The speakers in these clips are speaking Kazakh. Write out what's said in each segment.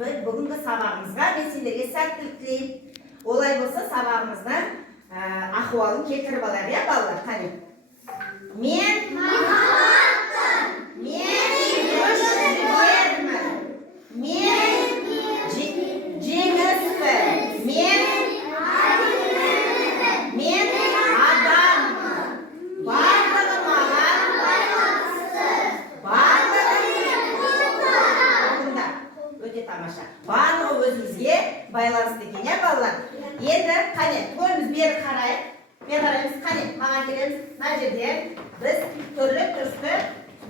бүгінгі сабағымызға мен сендерге сәттілік тілеймін. Олай болса сабағымыздан ахуалын келтіріп алайық, иә балалар? Қане. Мен махаббатпын. Мен күш-жігермін. Мен жеңіспін. Мен адаммын. Барлығы маған байланысты. Өте тамаша. Барлығы өзімізге байланысты екен, иә балалар? Енді қане, көзіміз бері қарайық. Бері қараймыз, қане, маған келеміз. Мына жерде біз түрлі түсті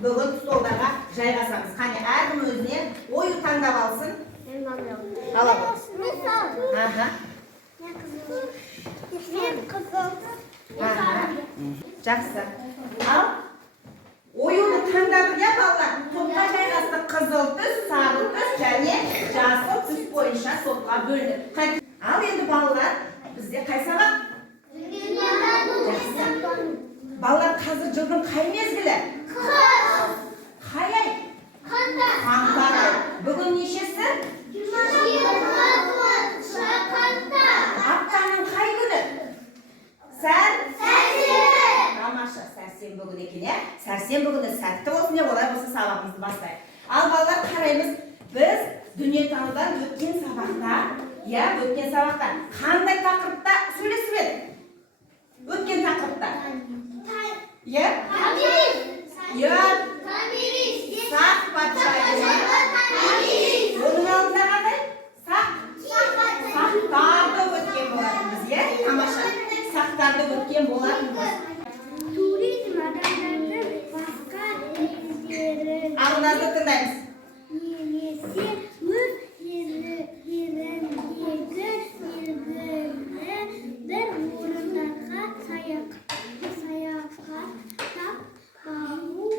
бүгін столдарға жайғасамыз. Қане, әркім өзіне ою таңдап алсын. Ала бол. Аха. Мен қызыл. Жақсы. Ал оюны таңдадық, иә балалар? Топқа жайғастық, қызыл түс, сары түс және жасыл түс бойынша топқа бөлініп. Ал енді балалар, бізде қай сабақ? Жақсы. Балалар, қазір жылдың қай мезгілі? Қыс. Қай ай? Қаңтар. Қаңтар ай. Бүгін нешесі? 20 қаңтар. Аптаның қай күні? Сәрсенбі. Тамаша, сәрсенбі күні екен, иә? Сәрсенбі күні сәтті болсын деп, олай болса сабағымызды бастайық. Ал балалар, қараймыз, біз дүниетанудан өткен сабақта қандай тақырыпта сөйлесіп едік? Өткен тақырыпта? Иә? Сақ патшайымы. Оның алдында қандай? Сақтарды өткен болатынбыз, иә? Тамаша. Сақтарды өткен болатынбыз. Туризм адамдардың басқа елдерін Алдыңызды тыңдаймыз. немесе өз еліндегі белгілі бір орындарға саяхаттап бару.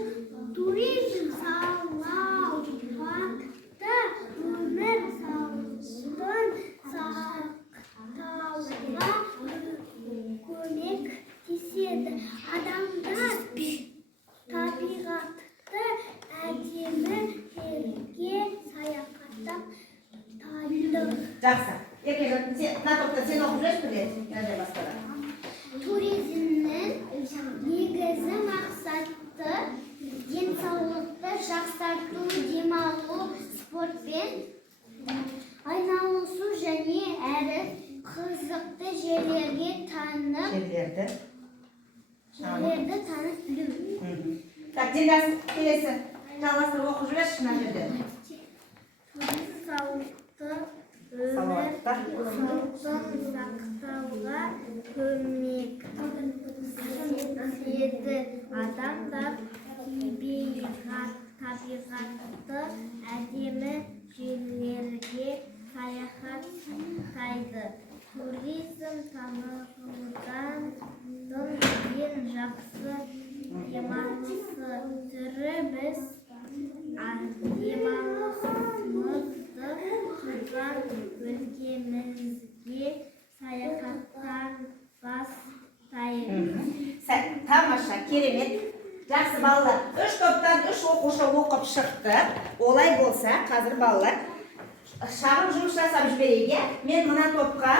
Туризм салауатты өмір салтын сақтауға көмектеседі. Адамдар табиғатты әдемі жерге саяхаттап тайды. Жақсы. Еркежан, мына топта сен оқып жүресің бе? Яғни басқада. Туризмнің негізгі мақсаты денсаулықты жақсарту, демалу, спортпен айналысу және әрі қызықты жерлерді танып білу. Так, Дилгаз, келесі. Жалғастырып оқып жүресің мына жерде. Туризм сауатты өмір салтын сақтауға көмектеседі. Адамдар табиғатты әдемі жерлерге саяхаттайды. Туризм танытудың ең жақсы демалыс түрі. Біз демалысымызды туған өлкемізге саяхаттан бастаймыз. Тамаша, керемет. Жақсы балалар. 3 топтан 3 оқушы оқып шықты. Олай болса, қазір балалар шағын жұмыс жасап жіберейік. Мен мына топқа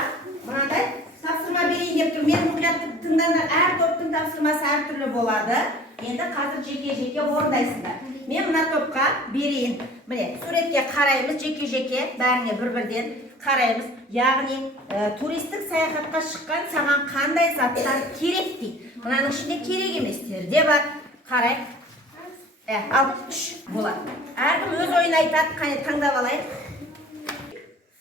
мынандай тапсырма берейін деп тұрмын. Мен мұқият тыңдаңдар. Әр топтың тапсырмасы әртүрлі болады. Енді қазір жеке-жеке орындайсыздар. Мен мына топқа берейін. Міне, суретке қараймыз, жеке-жеке, бәріне бір-бірден қараймыз. Яғни, туристік саяхатқа шыққан саған қандай заттар керек дейді. Мынаның ішінде керек еместер де бар. Қарайық. Ал 3 болады. Әркім өз ойын айтады, қане таңдап алайық.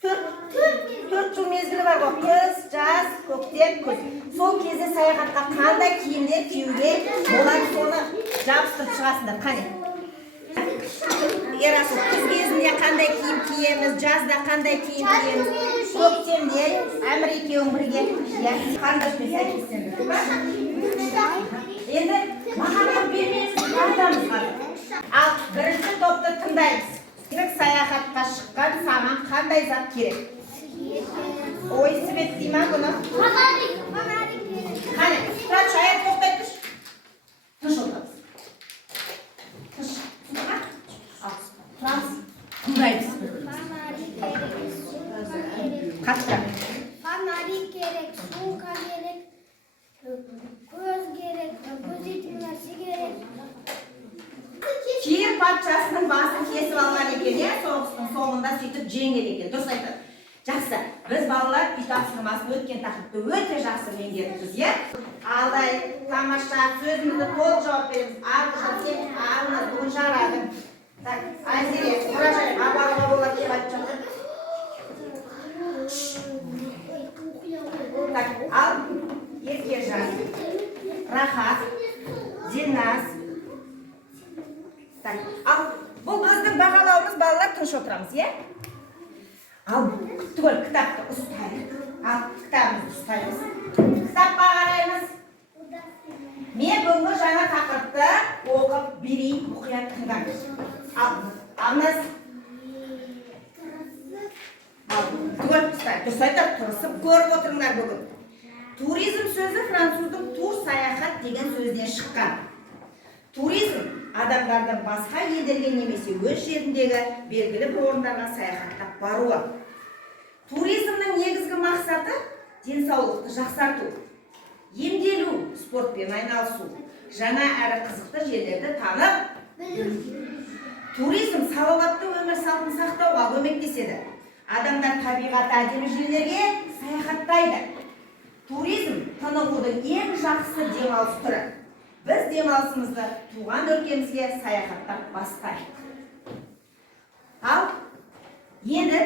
4 жыл мезгілі бар ғой. Қыс, жаз, көктем, күз. Сол кезде саяхатқа қандай киімдер киюге болады, соны жабыстырып шығасыңдар. Қане. Ерасыл, күз кезінде қандай киім киеміз, жазда қандай киім киеміз, көктемде Әмір екеуің бірге қарындашпен сәйкестендік. Енді махаббат бермеңіз, айтамыз қазір. Ал бірінші топты тыңдаймыз. Саяхатқа шыққан саған қандай зат керек? Ой, свет дей ма бұны? Фонарик. Қане, тұратшы, аяқ тоқтай түш. Түш отырмыз. Түш. Тұрамыз. Тыңдаймыз. Көз керек, көзетін нәрсе керек. Кир патшасының басын кесіп алған екен, иә, соғыстың соңында сөйтіп жеңген екен. Дұрыс айтады. Жақсы, біз балалар питомцының басын өткен тақырыпты өте жақсы меңгеріппіз, иә? Алдай, тамаша, сөзімізді толық жауап береміз. Аружан, сен ағыныз бүгін жарадың. Так, Айзере, мұражай, абағыма болады деп айтып жатыр. Так, ал Еркежан, Рахат, Диназ. Так, ал бұл біздің бағалауымыз, балалар тыныш отырамыз, иә? Ал түгел кітапты ұстайық. Ал кітабымызды ұстаймыз. Кітапқа қараймыз. Мен бүгінгі жаңа тақырыпты оқып берейін, мұқият тыңдаңыз. Ал Алмаз. Ал түгел ұстайық. Дұрыс айтып, тұрысып көріп отырыңдар бүгін. Туризм сөзі француздың тур саяхат деген сөзден шыққан. Туризм адамдардың басқа елдерге немесе өз жеріндегі белгілі бір орындарға саяхаттап баруы. Туризмнің негізгі мақсаты денсаулықты жақсарту, емделу, спортпен айналысу, жаңа әрі қызықты жерлерді танып, туризм салауатты өмір салтын сақтауға көмектеседі. Адамдар табиғаты әдемі жерлерге саяхаттайды. Туризм тынығудың ең жақсы демалыс түрі. Біз демалысымызды туған өлкемізге саяхаттап бастайық. Ал енді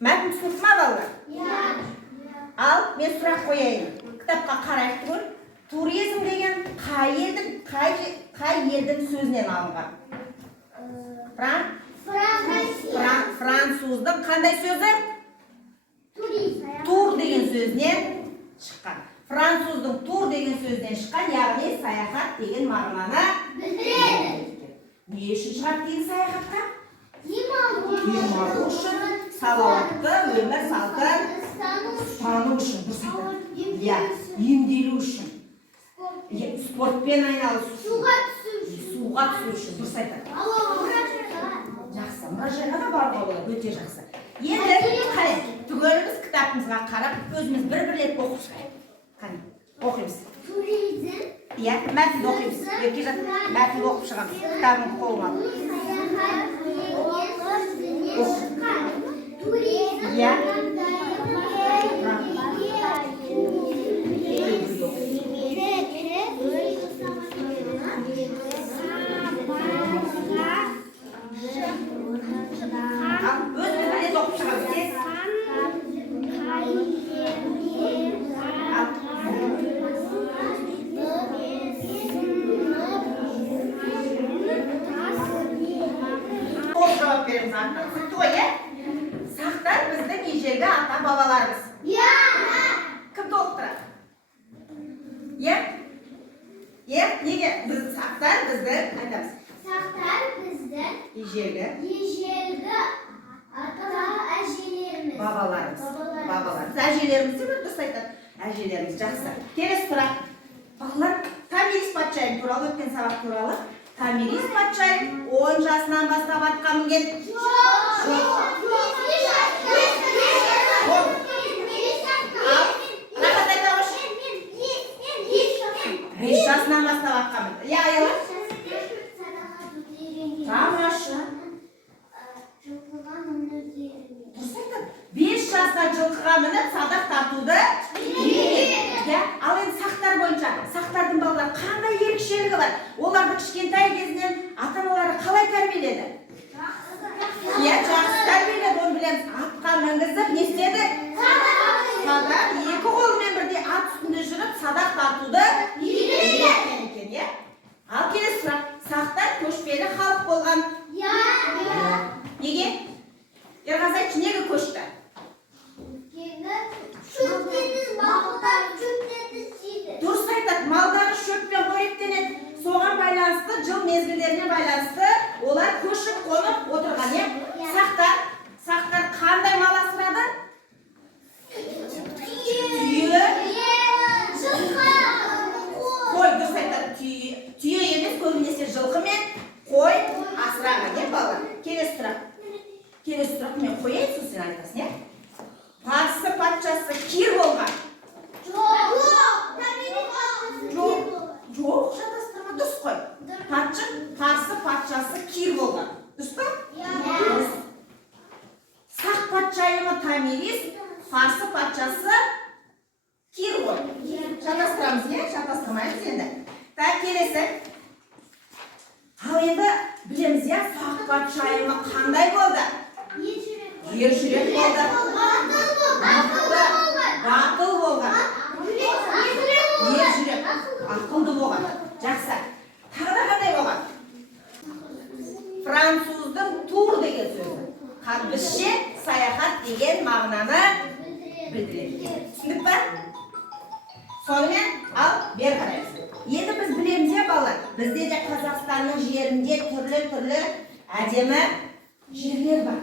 мәтін түсінікті ма балалар? Ал мен сұрақ қояйын. Кітапқа қарайық түгіл. Туризм деген қай елдің сөзінен алынған? Француздың қандай сөзі? Тур деген сөзінен шыққан. Француздың тур деген сөзден шыққан, яғни саяхат деген мағынаны білдіреді. Не үшін шығады деген саяхатқа? Демалу үшін, салауатты өмір салтын ұстану үшін, дұрыс айтады. Емделу үшін, спортпен айналысу үшін, суға түсу үшін, дұрыс айтады. Жақсы, мұражайға да баруға болады, өте жақсы. Енді қарай, түгеліміз кітабымызға қарап, өзіміз бір-бірлеп оқып шығайық. Оқимыз. Туризм. Иә, мәтінді оқимыз. Еркежан, мәтінді оқып шығамыз. Кітабын қолыма алып. Иә. Өзіміз оқып шығамыз. Жауап береміз артынан. Түсінікті ғой, иә? Сақтар біздің ежелгі ата-бабаларымыз. Кім толықтырады? Иә? Неге? Сақтар біздің айтамыз. Сақтар біздің ежелгі ата-әжелеріміз. Бабаларымыз. Әжелеріміз де бір дұрыс айтады. Әжелеріміз жақсы. Келесі сұрақ. Балалар, Томирис патшайым туралы өткен сабақ туралы. Томирис патшайым 10 жасынан бастап атқа мінген. Рахат айта қойшы. 5 жасынан бастап атқа мінді. Иә, аялар? Тамаша. Дұрыс айтады. 5 жаста жылқыға мініп, садақ тартуды үйренеді. Ал енді сақтар бойынша, сақтардың балалар қандай ерекшелігі бар? Оларды кішкентай кезінен ата-аналары қалай тәрбиеледі? Иә, жақсы тәрбиеледі, оны білеміз. Атқа мінгізіп, не істеді? Садақ, екі қолымен бірдей ат үстінде жүріп, садақ тартуды үйренген екен, иә? Ал келесі сұрақ, сақтар көшпелі халық болған. Неге? Ерғазы айтшы, неге көшті? Дұрыс айтады, малдары шөппен қоректенеді. Соған байланысты, жыл мезгілдеріне байланысты олар көшіп қонып отырған, е? Сақтар қандай мал асырады? Түйе. Қой, дұрыс айтады, түйе емес, көбінесе жылқы мен қой асыраған, е балалар? Келесі сұрақ мен қояйын, сосын сен айтасың, е? Парсы патшасы Кир болған. Томирис Парсы патшасы Кир ғой. Шатастырамыз, шатастырмаймыз енді. Так, келесі. Ал енді білеміз, Сақ патшайымы қандай болды? Ержүрек болды. Батыл болған. Ержүрек, ақылды болған. Жақсы. Тағы да қандай болған? Француздың тур деген сөзі. Бізде саяхат деген мағынаны білдіреді. Түсіндік па? Сонымен, ал бер қараймыз. Енді біз білеміз, балалар, бізде де Қазақстанның жерінде түрлі әдемі жерлер бар.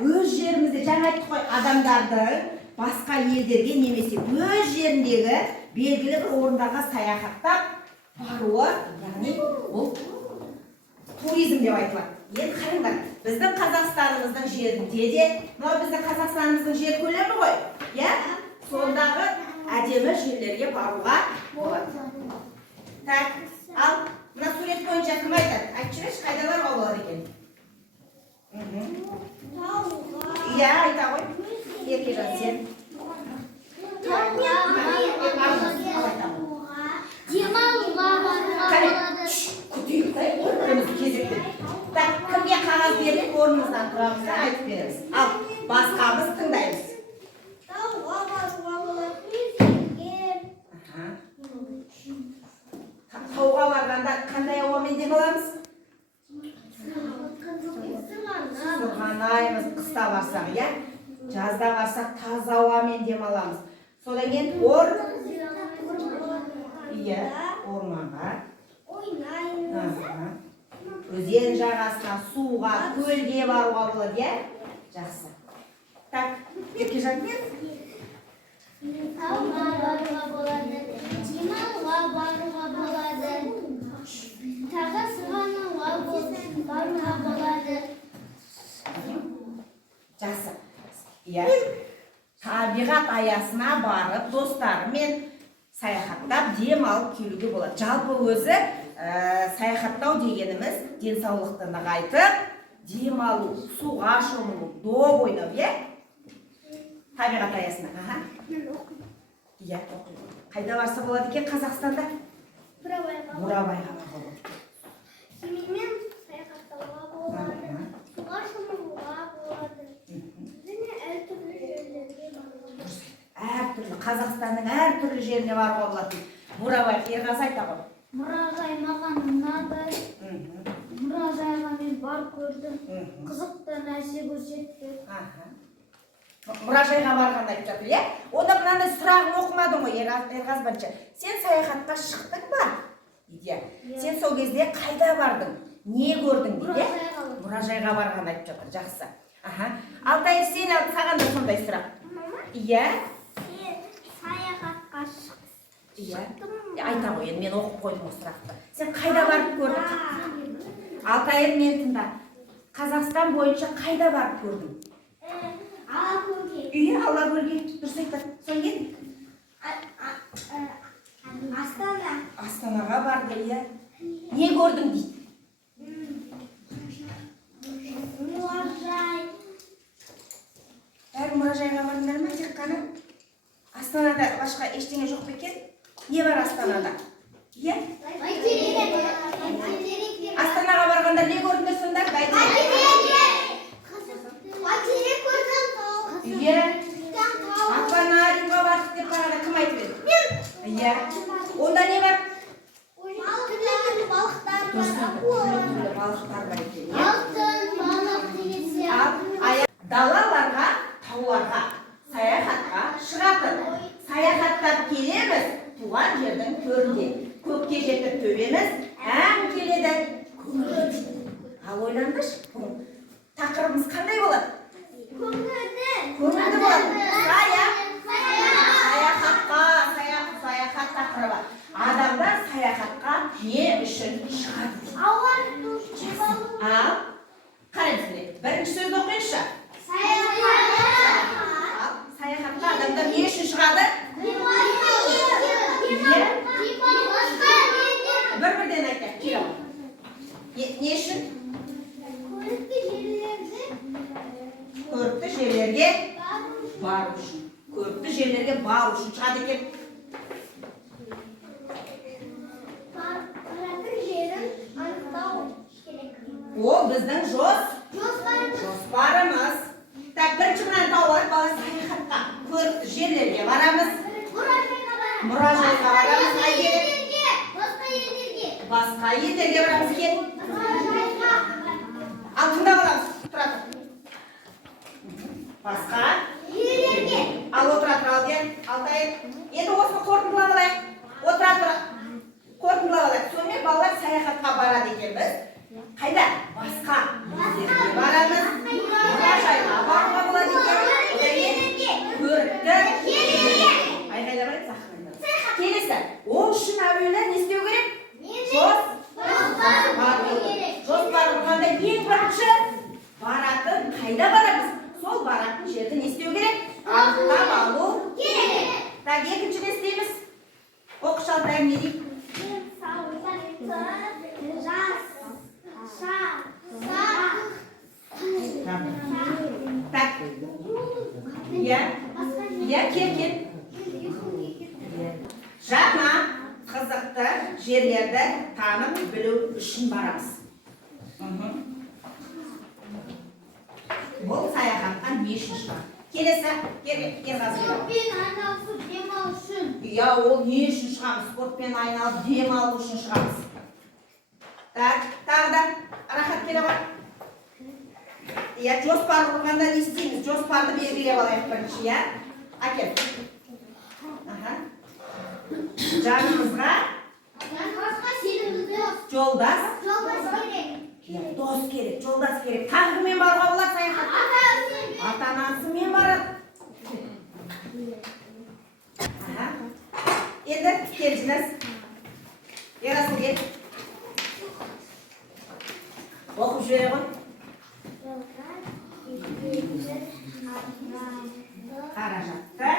Өз жерімізде, жаңа айттық қой, адамдардың басқа елдерге немесе өз жеріндегі белгілі бір орындарға саяхаттап баруы, яғни ол туризм деп айтылады. Енді қараңдар, біздің Қазақстанымыздың жерінде де, мынау біздің Қазақстанымыздың жер көлемі ғой, сондағы әдемі жерлерге баруға болады. Так, ал мына сурет бойынша кім айтады? Айтып жіберші, қайда баруға болады екен? Айта ғой. Еркежан сен. Демалуға баруға болады. Күтейік, бір-бірімізді кезектеп. Так, кімге қағаз беріліп, орнымыздан тұрамыз, айтып береміз. Ал, басқамыз тыңдаймыз. Тауға баруға болады. Тауға барғанда қандай ауамен демаламыз? Сырғанаймыз, қыста барсақ, жазда барсақ таза ауамен демаламыз. Содан кейін орманға, өзен жағасына, суға, көлге баруға болады, жақсы. Так, Еркежан мен? Тауға баруға болады. Демалуға баруға болады. Тағы сырғанауға баруға болады. Жақсы. Табиғат аясына барып, достарымен саяхаттап, дем алып келуге болады. Жалпы өзі саяхаттау дегеніміз денсаулықты нығайтып, дем алу, суға шомылу, доп ойнау, табиғат аясына. Қайда барса болады екен Қазақстанда? Бурабайға баруға болады. Семеймен саяхаттауға болады. Суға шомылуға болады. Және әртүрлі жерлерге баруға. Әртүрлі, Қазақстанның әртүрлі жеріне баруға болады. Бурабай, Ерғазы айта ғой. Мұражай маған ұнады. Мұражайға мен бар көрдім. Қызықты нәрсе көрсетті. Мұражайға барғанда айтып жатыр, Онда мынандай сұрағын оқымадың ғой, Ерғазы бірінші. Сен саяхатқа шықтың ба? Сен сол кезде қайда бардың? Не көрдің дейді? Мұражайға барғанда айтып жатыр, жақсы. Алтайыр, саған да сондай сұрақ. Сен саяхатқа шықтың. Айта ғой, мен оқып қойдым ол сұрақты. Сен қайда барып көрдің? Алтайыр, мен тыңда. Қазақстан бойынша қайда барып көрдің? Алакөлге. Алакөлге. Дұрыс айтады. Соң кейін? Астана. Астанаға барды, Не көрдің дейді? Мұражай. Бәрі мұражайға бардыңдар ма, тек қана? Астанада башқа ештеңе жоқ па екен? Не бар Астанада? Астанаға барғанда не көрдіңдер сонда? Бәйтерек көрдім. Акванариумға бардық деп бағана кім айтып еді? Онда не бар? Түрлі балықтар бар. Түрлі балықтар бар екен. Алтын балық деген сияқты. Далаларға, тауларға, саяхатқа шығатын. Саяхаттап келеміз туған жердің төрінде. Көкке жетіп төбеміз ән келеді. Ал ойландыш, тақырыбымыз қандай болады? Көңілді болады. Саяхат тақырыбы. Адамдар саяхатқа не үшін шығады? Қараңыздар, бірінші сөзді оқиыншы. Саяхатқа адамдар не үшін шығады? Бір-бірден айтайық, келіп. Не үшін? Көрікті жерлерге бару үшін. Көпті жерлерге бару үшін шығады екен. Баратын жерін анықтау керек. Ол біздің жоспарымыз. Так, бірінші мынаны тауып алайық, бала саяхатқа. Көрікті жерлерге барамыз. Мұражайға барамыз. Басқа елдерге барамыз екен. Ал тыңдап аламыз. Тұра тұр. Басқа елдерге. Ал отыра тұр, Алдияр, Алтай. Енді осыны қорытындылап алайық. Отыра тұр. Қорытындылап алайық. Сонымен балалар саяхатқа барады екенбіз. Қайда? Басқа елдерге барамыз. Мұражайға баруға болады екен. Көрікті жерлерге. Айқайлап алайық, сақырайық. Келесі. Ол үшін әуелі не істеу керек? Жоспар құрғанда ең бірінші баратын қайда барамыз? Сол баратын жерді не істеу керек? Анықтап алу керек. Так, екінші не істейміз? Оқыш Алтайым не дейік? Так. Иә, кел. Жаңа қызықты жерлерді танып білу үшін барамыз. Бұл саяхатқа не үшін шығады? Келесі, кел қазір. Спортпен айналысып демалу үшін. Иә, ол не үшін шығамыз? Спортпен айналып демалу үшін шығамыз. Так, тағы да рахат келе ғой. Иә, жоспар құрғанда не істейміз? Жоспарды белгілеп алайық бірінші, иә? Әкел. Жанымызға жолдас керек, жолдас керек. Тағы кіммен баруға болады саяхатқа? Ата-анасымен барады. Енді кел жинас. Ерасыл кел. Оқып жібере ғой. Қаражатты.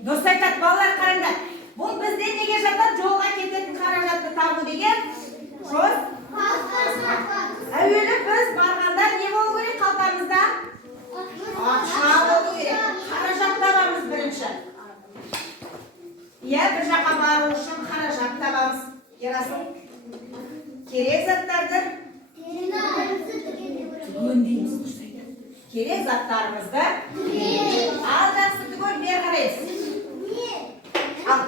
Дұрыс айтады, балалар қараңдар. Бұл бізде неге жатады? Жолға кететін қаражатты табу деген әуелі біз барғанда не болу керек қалтамызда? Ақша болу керек. Қаражат табамыз бірінші. Иә, бір жаққа бару үшін қаражат табамыз. Ерасыл. Керек заттарды түгендейміз. Керек заттарымызды ал жақсы түгел бер қарайыз. Ал,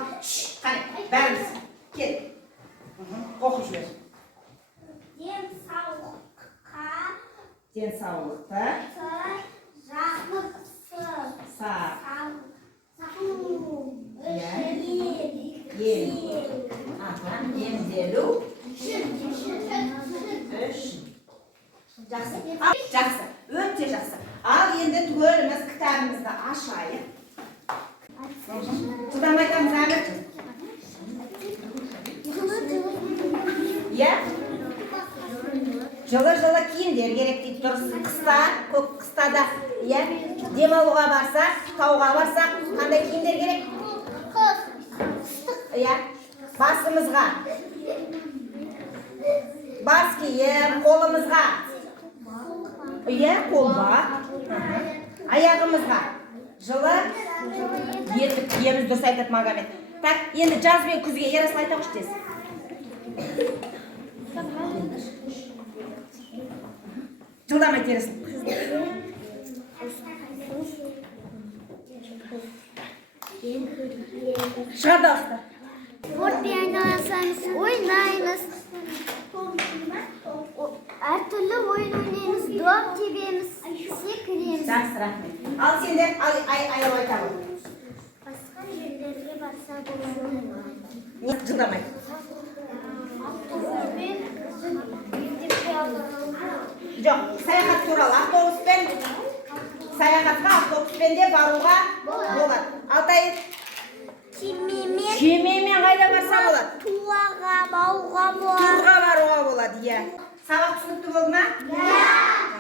қане, бәріміз. Кел. Оқып жібер. Денсаулықты емделу үшін. Жақсы, өте жақсы. Ал енді түгеліміз кітабымызды ашайық. Содан айтамыз әлі. Иә? Жылы киімдер керек дейді дұрыс. Қыста, көк қыстада, иә? Демалуға барсақ, тауға барсақ, қандай киімдер керек? Иә? Басымызға. Бас киім, қолымызға. Иә, қолға. Аяғымызға. Жылы етіп киеміз, дұрыс айтады Магомед. Так, енді жаз бен күзге Ерасыл айта көштес. Жылдамай тересін. Шығар дауысты. Спортпен айналысамыз, ойнаймыз. Әртүрлі ойын ойнаймыз, доп тебеміз, секіреміз. Жақсы, рахмет. Ал сендер аяу айта ғой. Басқа жерлерге барса болады. Жылдамай. Автобуспен мектепке Жоқ, саяхат туралы автобуспен де баруға болады. Алтай. Кемемен қайда барса болады? Туаға, бауға болады. Туға баруға болады, иә. Сабақ түсінікті болды ма? Иә.